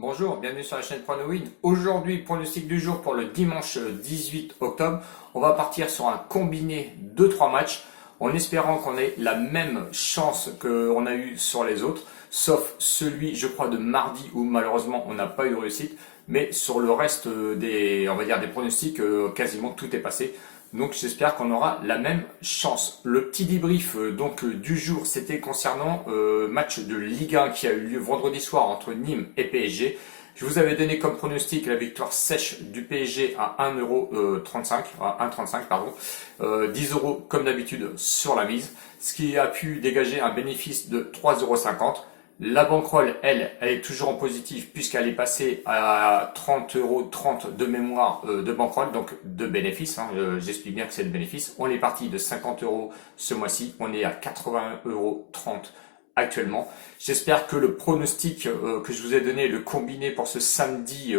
Bonjour, bienvenue sur la chaîne PronoWin. Aujourd'hui, pronostic du jour pour le dimanche 18 octobre. On va partir sur un combiné de 3 matchs en espérant qu'on ait la même chance qu'on a eu sur les autres, sauf celui, je crois, de mardi où malheureusement on n'a pas eu de réussite. Mais sur le reste des, on va dire, des pronostics, quasiment tout est passé. Donc j'espère qu'on aura la même chance. Le petit débrief du jour, c'était concernant match de Ligue 1 qui a eu lieu vendredi soir entre Nîmes et PSG. Je vous avais donné comme pronostic la victoire sèche du PSG à 1,35€, à 1,35 pardon, 10 euros comme d'habitude sur la mise, ce qui a pu dégager un bénéfice de 3,50€. La bankroll, elle est toujours en positif puisqu'elle est passée à 30,30€ de mémoire de bankroll, donc de bénéfice. J'explique bien que c'est de bénéfice. On est parti de 50€ ce mois-ci, on est à 81,30€ actuellement. J'espère que le pronostic que je vous ai donné, le combiné pour ce samedi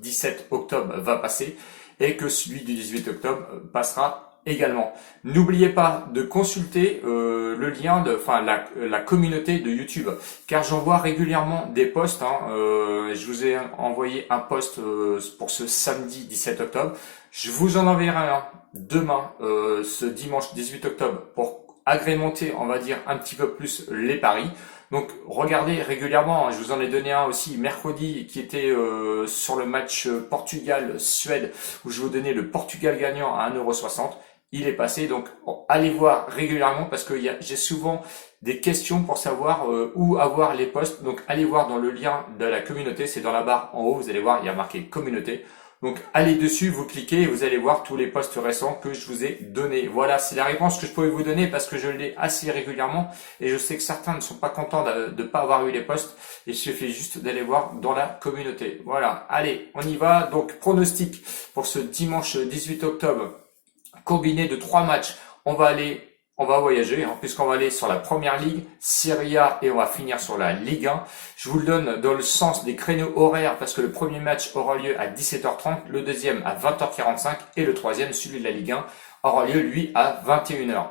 17 octobre va passer et que celui du 18 octobre passera également. N'oubliez pas de consulter le lien la communauté de YouTube, car j'envoie régulièrement des posts. Je vous ai envoyé un post pour ce samedi 17 octobre. Je vous en enverrai un demain, ce dimanche 18 octobre, pour agrémenter, on va dire, un petit peu plus les paris. Donc regardez régulièrement, je vous en ai donné un aussi mercredi qui était sur le match Portugal-Suède, où je vous donnais le Portugal gagnant à 1,60€. Il est passé, donc allez voir régulièrement parce que j'ai souvent des questions pour savoir où avoir les posts. Donc allez voir dans le lien de la communauté, c'est dans la barre en haut, vous allez voir, il y a marqué communauté. Donc allez dessus, vous cliquez et vous allez voir tous les posts récents que je vous ai donnés. Voilà, c'est la réponse que je pouvais vous donner parce que je l'ai assez régulièrement et je sais que certains ne sont pas contents de ne pas avoir eu les posts. Il suffit juste d'aller voir dans la communauté. Voilà, allez, on y va. Donc pronostic pour ce dimanche 18 octobre. Combiné de 3 matchs, on va voyager, puisqu'on va aller sur la première ligue, Serie A, et on va finir sur la Ligue 1. Je vous le donne dans le sens des créneaux horaires, parce que le premier match aura lieu à 17h30, le deuxième à 20h45, et le troisième, celui de la Ligue 1, aura lieu, lui, à 21h.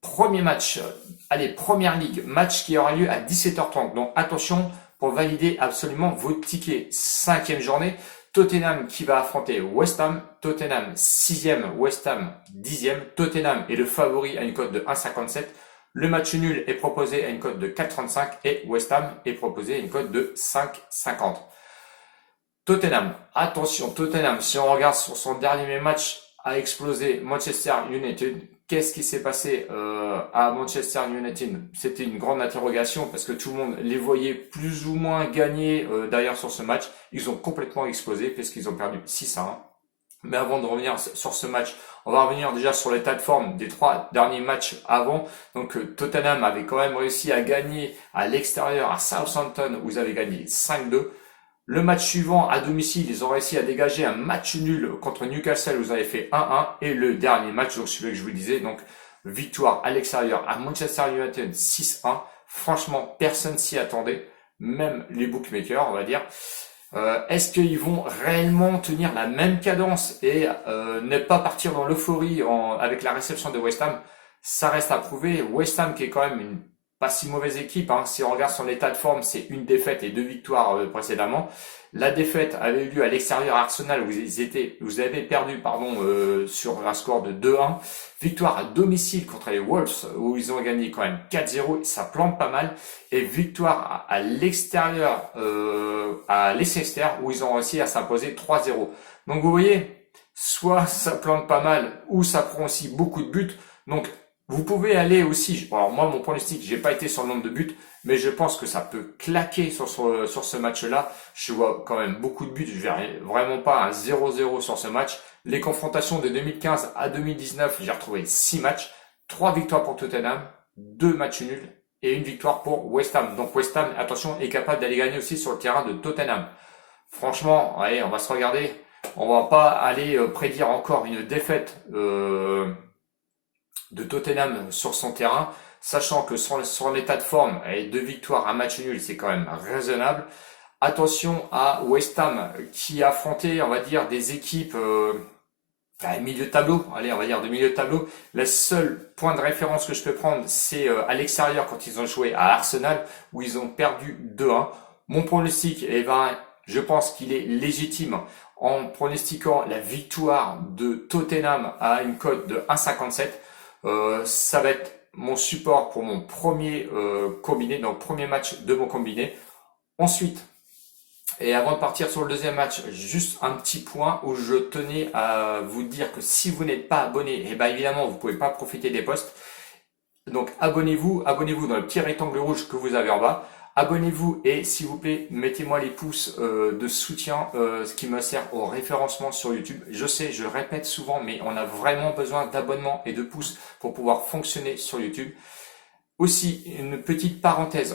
Premier match, première ligue, match qui aura lieu à 17h30. Donc attention pour valider absolument vos tickets. 5e journée. Tottenham qui va affronter West Ham, Tottenham 6e, West Ham 10e, Tottenham est le favori à une cote de 1,57, le match nul est proposé à une cote de 4,35 et West Ham est proposé à une cote de 5,50. Tottenham, attention, Tottenham, si on regarde sur son dernier match, a explosé Manchester United. Qu'est-ce qui s'est passé à Manchester United? C'était une grande interrogation parce que tout le monde les voyait plus ou moins gagner d'ailleurs sur ce match. Ils ont complètement explosé parce qu'ils ont perdu 6-1. Mais avant de revenir sur ce match, on va revenir déjà sur l'état de forme des 3 derniers matchs avant. Donc Tottenham avait quand même réussi à gagner à l'extérieur à Southampton où ils avaient gagné 5-2. Le match suivant, à domicile, ils ont réussi à dégager un match nul contre Newcastle où ils avaient fait 1-1. Et le dernier match, donc celui que je vous disais, donc victoire à l'extérieur à Manchester United 6-1. Franchement, personne s'y attendait, même les bookmakers, on va dire. Est-ce qu'ils vont réellement tenir la même cadence et ne pas partir dans l'euphorie avec la réception de West Ham? Ça reste à prouver. West Ham qui est quand même une pas si mauvaise équipe, Si on regarde son état de forme, c'est une défaite et 2 victoires précédemment. La défaite avait eu lieu à l'extérieur à Arsenal où vous avez perdu sur un score de 2-1. Victoire à domicile contre les Wolves où ils ont gagné quand même 4-0, ça plante pas mal. Et victoire à l'extérieur à Leicester où ils ont réussi à s'imposer 3-0. Donc vous voyez, soit ça plante pas mal ou ça prend aussi beaucoup de buts. Donc vous pouvez aller aussi, alors moi mon pronostic, j'ai pas été sur le nombre de buts, mais je pense que ça peut claquer sur ce match-là. Je vois quand même beaucoup de buts, je verrai vraiment pas un 0-0 sur ce match. Les confrontations de 2015 à 2019, j'ai retrouvé 6 matchs, 3 victoires pour Tottenham, 2 matchs nuls et une victoire pour West Ham. Donc West Ham, attention, est capable d'aller gagner aussi sur le terrain de Tottenham. Franchement, allez, on va se regarder. On va pas aller prédire encore une défaite de Tottenham sur son terrain, sachant que sur l'état de forme, et 2 victoires, un match nul, c'est quand même raisonnable. Attention à West Ham qui a affronté, on va dire, des équipes milieu de tableau. Allez, on va dire de milieu de tableau. Le seul point de référence que je peux prendre, c'est à l'extérieur quand ils ont joué à Arsenal où ils ont perdu 2-1. Mon pronostic Je pense qu'il est légitime en pronostiquant la victoire de Tottenham à une cote de 1,57. Ça va être mon support pour mon premier combiné, donc premier match de mon combiné. Ensuite, et avant de partir sur le deuxième match, juste un petit point où je tenais à vous dire que si vous n'êtes pas abonné, et bien évidemment vous ne pouvez pas profiter des posts. Donc abonnez-vous dans le petit rectangle rouge que vous avez en bas. Abonnez-vous et s'il vous plaît, mettez-moi les pouces de soutien, ce qui me sert au référencement sur YouTube. Je sais, je le répète souvent, mais on a vraiment besoin d'abonnements et de pouces pour pouvoir fonctionner sur YouTube. Aussi, une petite parenthèse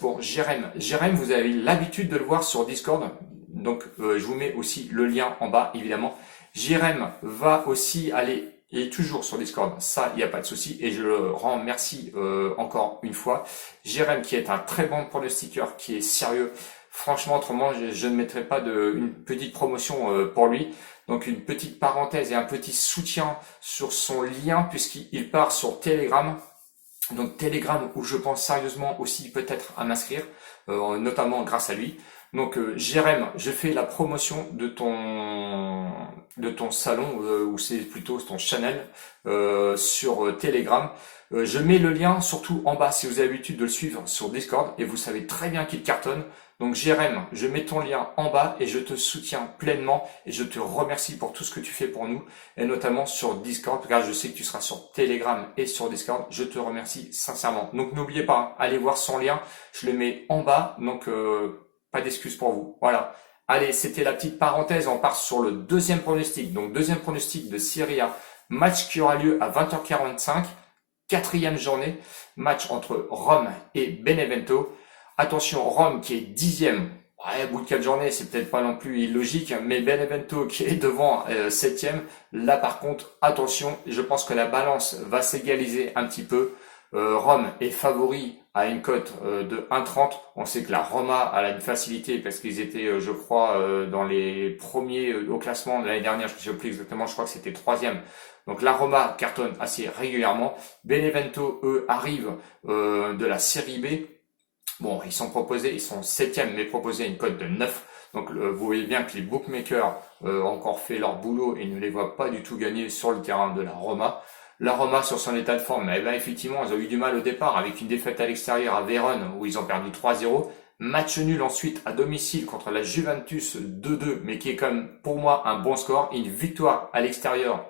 pour Jérém. Jérém, vous avez l'habitude de le voir sur Discord, donc je vous mets aussi le lien en bas, évidemment. Jérém va aussi aller, il est toujours sur Discord, ça, il n'y a pas de souci, et je le remercie encore une fois. Jérém, qui est un très bon pronostiqueur, qui est sérieux. Franchement, autrement, je ne mettrai pas une petite promotion pour lui. Donc une petite parenthèse et un petit soutien sur son lien, puisqu'il part sur Telegram. Donc Telegram où je pense sérieusement aussi peut-être à m'inscrire, notamment grâce à lui. Donc Jérém, je fais la promotion de ton salon, ou c'est plutôt ton channel sur Telegram. Je mets le lien surtout en bas si vous avez l'habitude de le suivre sur Discord et vous savez très bien qu'il cartonne. Donc Jérém, je mets ton lien en bas et je te soutiens pleinement et je te remercie pour tout ce que tu fais pour nous et notamment sur Discord, car je sais que tu seras sur Telegram et sur Discord. Je te remercie sincèrement. Donc n'oubliez pas, allez voir son lien, je le mets en bas, donc pas d'excuses pour vous. Voilà. Allez, c'était la petite parenthèse, on part sur le deuxième pronostic. Donc deuxième pronostic de Serie A, match qui aura lieu à 20h45, quatrième journée, match entre Rome et Benevento. Attention, Rome qui est 10e, ouais, au bout de 4 journées, c'est peut-être pas non plus illogique, mais Benevento qui est devant 7e, là par contre, attention, je pense que la balance va s'égaliser un petit peu. Rome est favori à une cote de 1,30. On sait que la Roma a une facilité parce qu'ils étaient, je crois, dans les premiers au classement de l'année dernière, je ne sais plus exactement, je crois que c'était 3e. Donc la Roma cartonne assez régulièrement. Benevento, eux, arrivent de la série B. Bon, ils sont 7e, mais proposés à une cote de 9. Donc vous voyez bien que les bookmakers ont encore fait leur boulot et ne les voient pas du tout gagner sur le terrain de la Roma. La Roma sur son état de forme, eh ben, effectivement, ils ont eu du mal au départ avec une défaite à l'extérieur à Vérone où ils ont perdu 3-0. Match nul ensuite à domicile contre la Juventus 2-2, mais qui est quand même pour moi un bon score. Une victoire à l'extérieur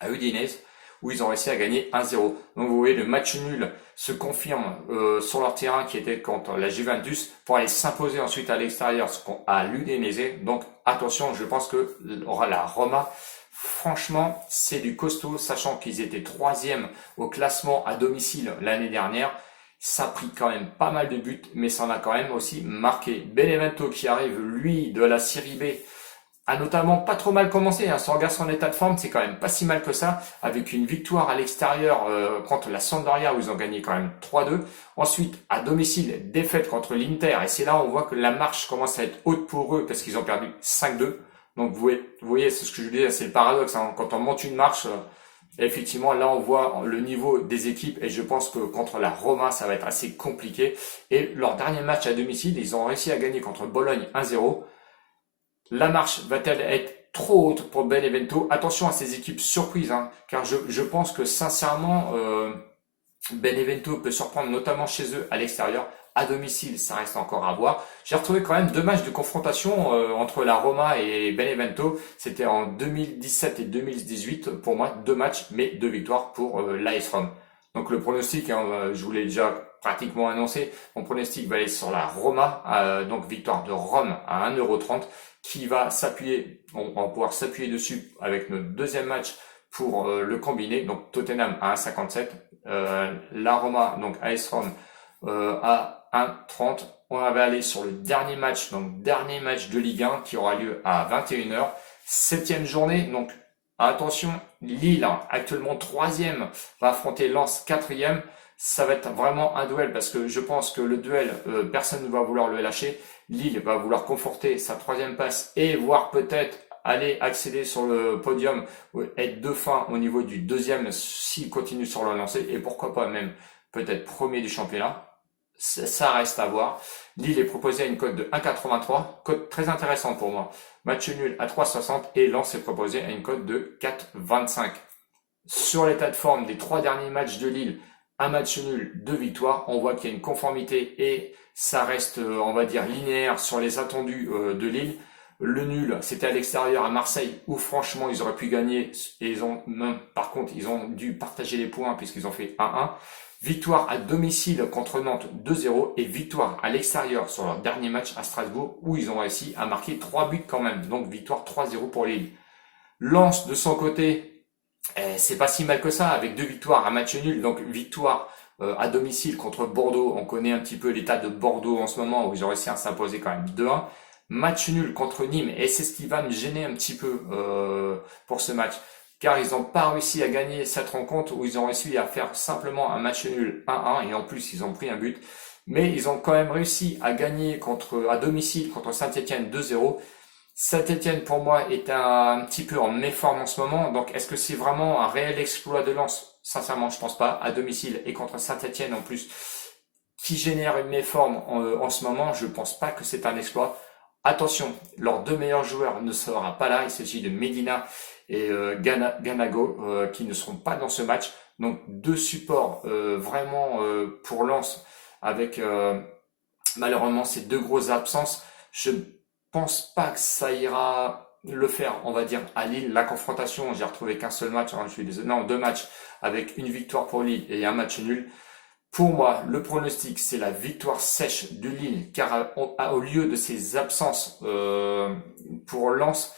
à Udinese où ils ont réussi à gagner 1-0. Donc vous voyez, le match nul se confirme sur leur terrain qui était contre la Juventus pour aller s'imposer ensuite à l'extérieur à l'Udinese. Donc attention, je pense que la Roma, franchement, c'est du costaud, sachant qu'ils étaient 3e au classement à domicile l'année dernière. Ça a pris quand même pas mal de buts, mais ça en a quand même aussi marqué. Benevento qui arrive, lui, de la Série B, a notamment pas trop mal commencé, hein. Si on regarde son état de forme, c'est quand même pas si mal que ça, avec une victoire à l'extérieur contre la Sampdoria où ils ont gagné quand même 3-2. Ensuite, à domicile, défaite contre l'Inter, et c'est là où on voit que la marche commence à être haute pour eux parce qu'ils ont perdu 5-2. Donc vous voyez, c'est ce que je dis, c'est le paradoxe, hein. Quand on monte une marche, effectivement, là on voit le niveau des équipes et je pense que contre la Roma, ça va être assez compliqué. Et leur dernier match à domicile, ils ont réussi à gagner contre Bologne 1-0. La marche va-t-elle être trop haute pour Benevento? Attention à ces équipes surprises, hein, car je pense que sincèrement, Benevento peut surprendre notamment chez eux à l'extérieur. À domicile, ça reste encore à voir. J'ai retrouvé quand même 2 matchs de confrontation entre la Roma et Benevento. C'était en 2017 et 2018 pour moi, 2 matchs, mais 2 victoires pour l'AS Rome. Donc le pronostic, hein, je vous l'ai déjà pratiquement annoncé, mon pronostic va aller sur la Roma, donc victoire de Rome à 1,30 €, qui va s'appuyer, on va pouvoir s'appuyer dessus avec notre deuxième match pour le combiné, donc Tottenham à 1,57, la Roma, donc AS Rome à 1,30. On va aller sur le dernier match, donc dernier match de Ligue 1 qui aura lieu à 21h, 7e journée, donc attention, Lille, actuellement 3e, va affronter Lens 4e. Ça va être vraiment un duel parce que je pense que le duel, personne ne va vouloir le lâcher. Lille va vouloir conforter sa 3e place et voire peut-être aller accéder sur le podium, être de fin au niveau du 2e s'il continue sur la lancée et pourquoi pas même peut-être premier du championnat. ça reste à voir. Lille est proposé à une cote de 1,83, cote très intéressante pour moi. Match nul à 3,60 et Lens est proposé à une cote de 4,25. Sur l'état de forme des 3 derniers matchs de Lille, un match nul, 2 victoires. On voit qu'il y a une conformité et ça reste, on va dire, linéaire sur les attendus de Lille. Le nul, c'était à l'extérieur à Marseille où franchement ils auraient pu gagner et par contre ils ont dû partager les points puisqu'ils ont fait 1-1. Victoire à domicile contre Nantes 2-0 et victoire à l'extérieur sur leur dernier match à Strasbourg où ils ont réussi à marquer 3 buts quand même. Donc victoire 3-0 pour Lille. Lens de son côté, c'est pas si mal que ça avec 2 victoires, un match nul. Donc victoire à domicile contre Bordeaux. On connaît un petit peu l'état de Bordeaux en ce moment où ils ont réussi à s'imposer quand même 2-1. Match nul contre Nîmes et c'est ce qui va me gêner un petit peu pour ce match. Car ils n'ont pas réussi à gagner cette rencontre où ils ont réussi à faire simplement un match nul 1-1 et en plus ils ont pris un but. Mais ils ont quand même réussi à gagner à domicile contre Saint-Etienne 2-0. Saint-Etienne pour moi est un petit peu en méforme en ce moment. Donc est-ce que c'est vraiment un réel exploit de Lens? Sincèrement je pense pas. À domicile et contre Saint-Etienne en plus qui génère une méforme en ce moment, je pense pas que c'est un exploit. Attention, leurs 2 meilleurs joueurs ne seront pas là. Il s'agit de Medina et Ganago qui ne seront pas dans ce match. Donc 2 supports vraiment pour Lens avec malheureusement ces 2 grosses absences. Je pense pas que ça ira le faire, on va dire, à Lille. La confrontation, j'ai retrouvé qu'un seul match, hein, je suis désolé, non, 2 matchs avec une victoire pour Lille et un match nul. Pour moi, le pronostic, c'est la victoire sèche de Lille, car au lieu de ces absences pour Lens,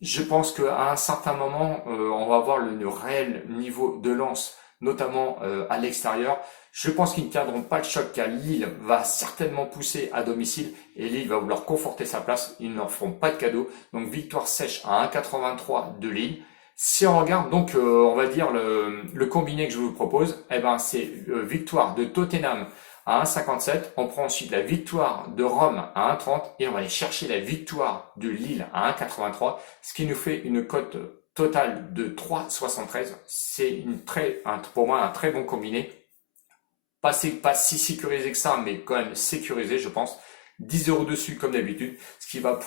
je pense qu'à un certain moment, on va voir le réel niveau de Lens, notamment à l'extérieur. Je pense qu'ils ne tiendront pas le choc, car Lille va certainement pousser à domicile et Lille va vouloir conforter sa place. Ils ne leur feront pas de cadeau. Donc victoire sèche à 1,83 de Lille. Si on regarde donc, on va dire le combiné que je vous propose, eh ben c'est victoire de Tottenham à 1,57. On prend ensuite la victoire de Rome à 1,30 et on va aller chercher la victoire de Lille à 1,83, ce qui nous fait une cote totale de 3,73. C'est pour moi un très bon combiné. Pas si sécurisé que ça, mais quand même sécurisé, je pense. 10 € dessus comme d'habitude, ce qui va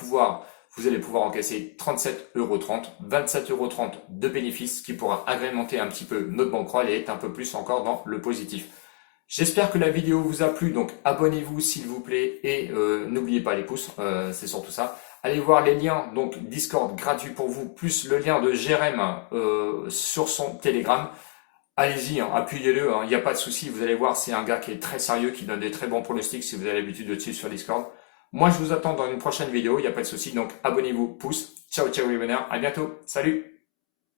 vous allez pouvoir encaisser 37,30 €, 27,30 € de bénéfices qui pourra agrémenter un petit peu notre bankroll et être un peu plus encore dans le positif. J'espère que la vidéo vous a plu, donc abonnez-vous s'il vous plaît et n'oubliez pas les pouces, c'est surtout ça. Allez voir les liens, donc Discord gratuit pour vous, plus le lien de Jérém sur son Telegram. Allez-y, hein, appuyez-le, il n'y a pas de souci, vous allez voir, c'est un gars qui est très sérieux, qui donne des très bons pronostics si vous avez l'habitude de suivre sur Discord. Moi, je vous attends dans une prochaine vidéo, il n'y a pas de souci, donc abonnez-vous, pouce. Ciao, ciao les bonheurs, à bientôt, salut!